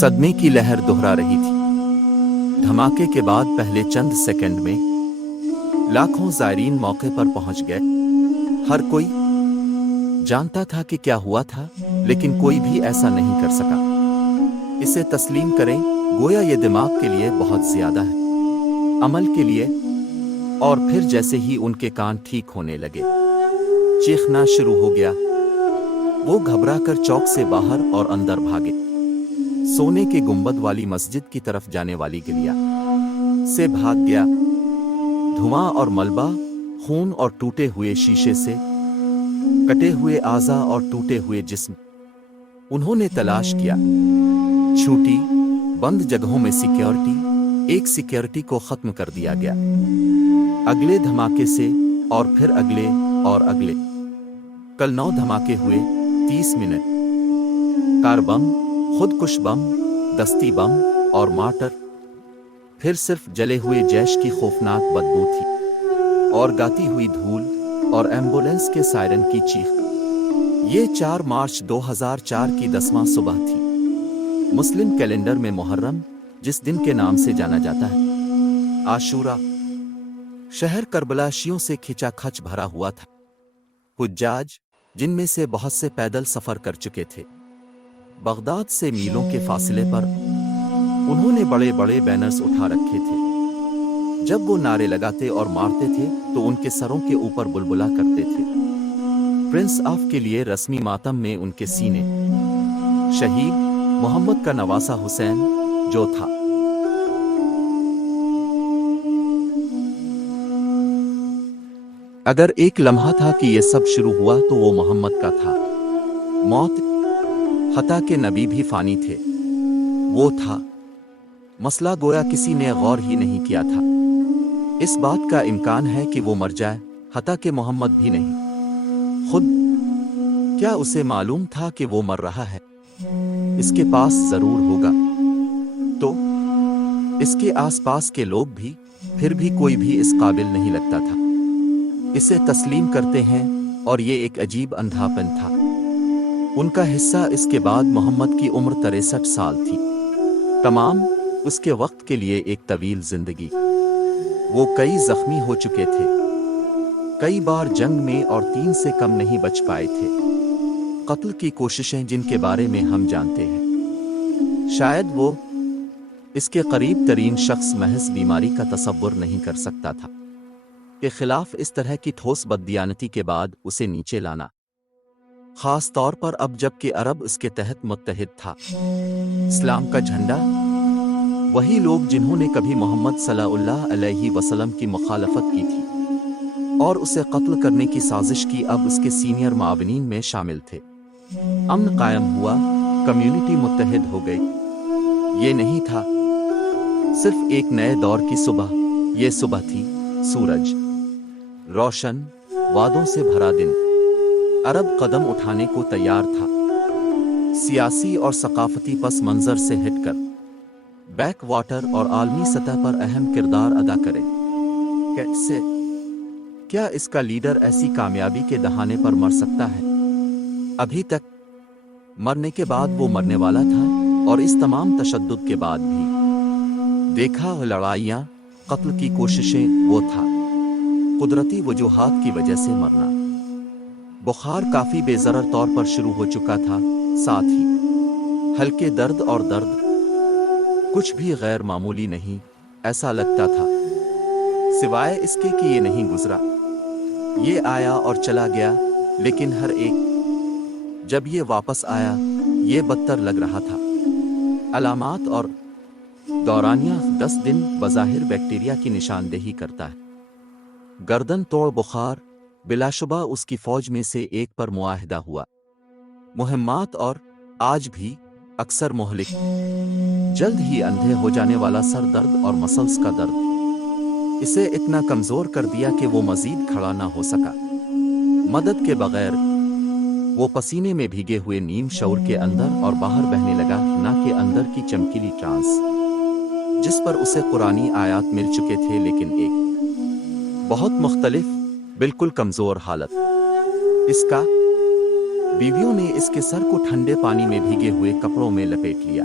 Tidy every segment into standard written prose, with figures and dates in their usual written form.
صدمے کی لہر دہرا رہی تھی۔ دھماکے کے بعد پہلے چند سیکنڈ میں لاکھوں زائرین موقع پر پہنچ گئے۔ ہر کوئی جانتا تھا کہ کیا ہوا تھا، لیکن کوئی بھی ایسا نہیں کر سکا۔ اسے تسلیم کریں، گویا یہ دماغ کے لیے بہت زیادہ ہے، عمل کے لیے۔ اور پھر جیسے ہی ان کے کان ٹھیک ہونے لگے، چیخنا شروع ہو گیا۔ وہ گھبرا کر چوک سے باہر اور اندر بھاگے۔ سونے کے گنبد والی مسجد کی طرف جانے والی گلیا سے بھاگ گیا۔ دھواں اور ملبہ، خون اور ٹوٹے ہوئے شیشے سے کٹے ہوئے اعضاء اور ٹوٹے ہوئے جسم۔ انہوں نے تلاش کیا، چھوٹی بند جگہوں میں سیکیورٹی، ایک سیکیورٹی کو ختم کر دیا گیا۔ اگلے دھماکے سے اور پھر اگلے اور اگلے۔ کل 9 دھماکے ہوئے، 30 منٹ۔ کار بم، خودکش بم، دستی بم اور مارٹر۔ پھر صرف جلے ہوئے جیش کی خوفناک بدبو تھی، اور گاتی ہوئی دھول، اور ایمبولینس کے سائرن کی چیخ۔ یہ 4 مارچ 2004 کی 10واں صبح تھی، مسلم کیلنڈر میں محرم، جس دن کے نام سے جانا جاتا ہے۔ عاشورہ۔ شہر کربلا شیعوں سے کھچا کھچ بھرا ہوا تھا۔ حجاج، جن میں سے بہت سے پیدل سفر کر چکے تھے، بغداد سے میلوں کے فاصلے پر، انہوں نے بڑے بڑے بینرز اٹھا رکھے تھے۔ جب وہ نعرے لگاتے اور مارتے تھے تو ان کے سروں کے اوپر بلبلا کرتے تھے۔ پرنس آف کے لیے رسمی ماتم میں ان کے سینے۔ شہید محمد کا نواسہ حسین، جو تھا اگر ایک لمحہ تھا کہ یہ سب شروع ہوا تو وہ محمد کا تھا۔ موت، حتیٰ کہ نبی بھی فانی تھے، وہ تھا۔ مسئلہ گویا کسی نے غور ہی نہیں کیا تھا۔ اس بات کا امکان ہے کہ وہ مر جائے، حتیٰ کہ محمد بھی نہیں خود۔ کیا اسے معلوم تھا کہ وہ مر رہا ہے؟ اس کے پاس ضرور ہوگا تو اس کے آس پاس کے لوگ بھی، پھر بھی کوئی بھی اس قابل نہیں لگتا تھا۔ اسے تسلیم کرتے ہیں، اور یہ ایک عجیب اندھاپن تھا۔ ان کا حصہ۔ اس کے بعد محمد کی عمر 63 سال تھی، تمام اس کے وقت کے لیے ایک طویل زندگی۔ وہ کئی زخمی ہو چکے تھے، کئی بار جنگ میں، اور 3 سے کم نہیں بچ پائے تھے۔ قتل کی کوششیں جن کے بارے میں ہم جانتے ہیں، شاید وہ اس کے قریب ترین شخص محض بیماری کا تصور نہیں کر سکتا تھا کے خلاف اس طرح کی ٹھوس بددیانتی کے بعد اسے نیچے لانا، خاص طور پر اب جب کہ عرب اس کے تحت متحد تھا۔ اسلام کا جھنڈا، وہی لوگ جنہوں نے کبھی محمد صلی اللہ علیہ وسلم کی مخالفت کی تھی اور اسے قتل کرنے کی سازش کی، اب اس کے سینئر معاونین میں شامل تھے۔ امن قائم ہوا، کمیونٹی متحد ہو گئی۔ یہ نہیں تھا صرف ایک نئے دور کی صبح، یہ صبح تھی سورج روشن، وعدوں سے بھرا دن۔ عرب قدم اٹھانے کو تیار تھا، سیاسی اور ثقافتی پس منظر سے ہٹ کر بیک واٹر اور عالمی سطح پر اہم کردار ادا کرے۔ کیسے؟ کیا اس کا لیڈر ایسی کامیابی کے دہانے پر مر سکتا ہے؟ ابھی تک مرنے کے بعد وہ مرنے والا تھا، اور اس تمام تشدد کے بعد بھی دیکھا لڑائیاں، قتل کی کوششیں، وہ تھا قدرتی وجوہات کی وجہ سے مرنا۔ بخار کافی بے ضرر طور پر شروع ہو چکا تھا، ساتھ ہی ہلکے درد، اور درد کچھ بھی غیر معمولی نہیں، ایسا لگتا تھا، سوائے اس کے کہ یہ نہیں گزرا۔ یہ آیا اور چلا گیا، لیکن ہر ایک جب یہ واپس آیا، یہ بدتر لگ رہا تھا۔ علامات اور دورانیہ 10 دن بظاہر بیکٹیریا کی نشاندہی کرتا ہے۔ گردن توڑ بخار، بلا شبہ اس کی فوج میں سے ایک پر معاہدہ ہوا۔ مہمات اور آج بھی اکثر مہلک، جلد ہی اندھے ہو جانے والا سر درد اور مسلس کا درد اسے اتنا کمزور کر دیا کہ وہ مزید کھڑا نہ ہو سکا۔ مدد کے بغیر وہ پسینے میں بھیگے ہوئے نیم شعور کے اندر اور باہر بہنے لگا، نہ کہ اندر کی چمکیلی ٹرانس جس پر اسے قرآنی آیات مل چکے تھے، لیکن ایک بہت مختلف، بالکل کمزور حالت۔ اس کا بیویوں نے اس کے سر کو ٹھنڈے پانی میں بھیگے ہوئے کپڑوں میں لپیٹ لیا۔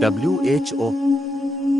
WHO